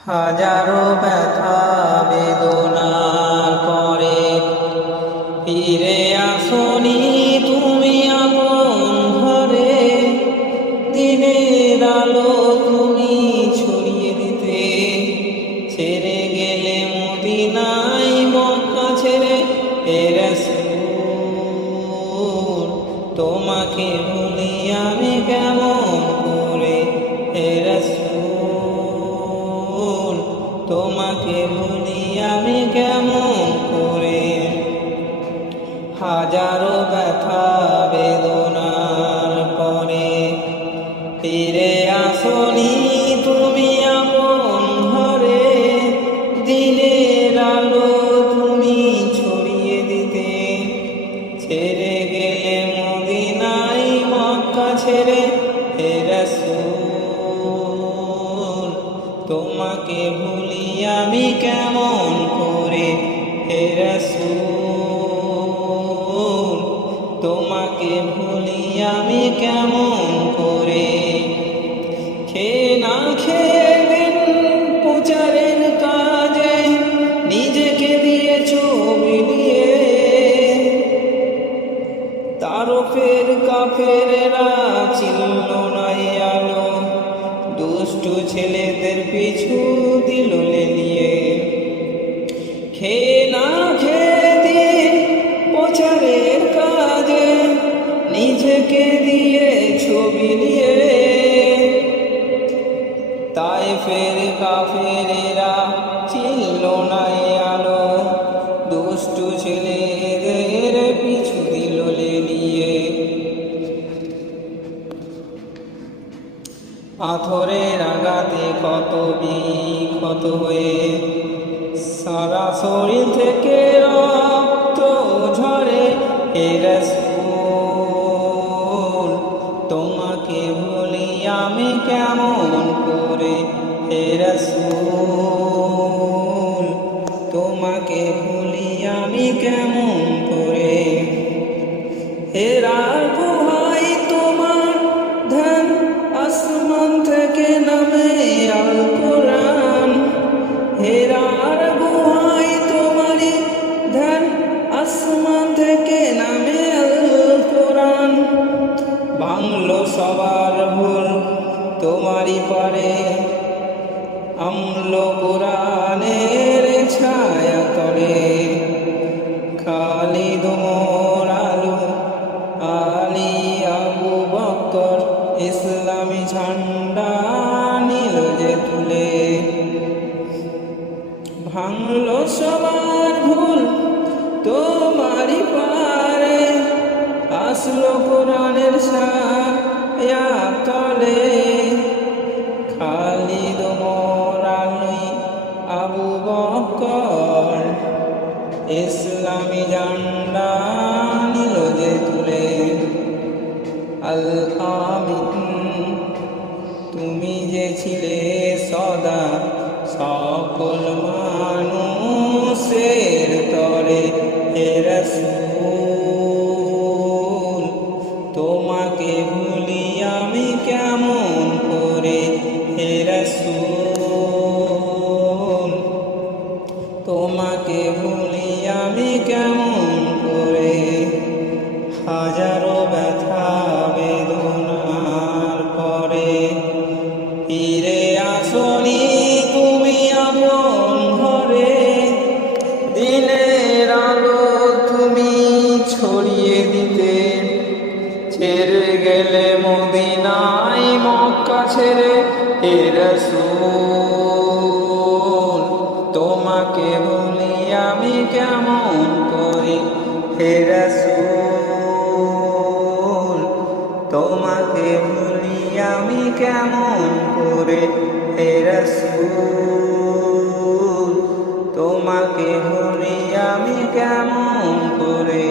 হাজারো ব্যথা বেদনার পরে ফিরে আসনি তুমি আপন ঘরে। দিনের আলো তুমি ছড়িয়ে দিতে, ছেড়ে গেলে মদিনায় মক্কা ছেড়ে। হে রাসূল তোমাকে ভুলি আমি কেমন করে। হে রাসূল তোমাকে ভুলি আমি কেমন করে। হাজারো ব্যথা বেদনার পরে ফিরে আসনি তুমি আপন ঘরে। দিনের আলো তুমি ছড়িয়ে দিতে, ছেড়ে গেলে মদিনায় মক্কা ছেড়ে। হে রাসূল তোমাকে ভুলি আমি কেমন করে। হে রাসূল তোমাকে ভুলি আমি কেমন করে। খেয়ে না খেয়ে দিন প্রচারের কাজে নিজেকে দিয়েছ বিলিয়ে। তারফের কাফেরেরা চিনল না আলো, দুষ্টু ছেলেদের পিছু দিল লেলিয়ে। খেয়ে না খেয়ে দিন প্রচারের কাজে নিজেকে দিয়ে ছবি নিয়ে। তায়েফের কাফেরেরা চিনল না আলো, দুষ্টু ছেলেদের পিছু দিল লেলিয়ে। পাথরের আঘাতে কত বিক্ষত হয়ে সারা শরীর থেকে রক্ত ঝরে। হে রাসূল তোমাকে ভুলি আমি কেমন করে। হে রাসূল তোমাকে ভুলি আমি কেমন করে। হেরার গুহায় তোমার ধ্যান, আসমান থেকে নামে আল কোরআন। হেরার গুহায় তোমারই ধ্যান, আসমান থেকে নামে আল কোরআন। ভাঙলো সবার ভুল তোমারই পারে, আমলো কোরআনের ছায়া তলে। খালিদ ওমর আলী আলী আবু বকর ইসলামী ঝান্ডা নিল যে তুলে। ভাঙলো সবার ভুল তোমারই পারে, আসলো কোরআনের ছায়া তলে। খালিদ ওমর আলী আবু বকর ইসলামী ঝান্ডা নিল যে তুলে। আল আমিন তুমি যে ছিলে সদা সকল মানুষের তরে। হে রাসূল তোমাকে ভুলি আমি কেমন করে। হে রাসূল তোমাকে ভুলি আমি কেমন করে। হাজারো ব্যথা বেদনার পরে ফিরে আসনি তুমি আপন ঘরে। দিনের আলো তুমি ছড়িয়ে দিতে, ছেড়ে গেলে মদিনায় মক্কা ছেড়ে। হে রাসূল তোমাকে ভুলি আমি কেমন করে। হে রাসূল তোমাকে ভুলি আমি কেমন করে। হে রাসূল তোমাকে ভুলি আমি কেমন করে।